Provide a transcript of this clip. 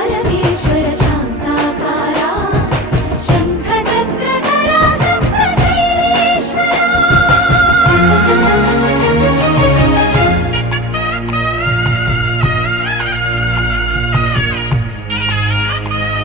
Para mí.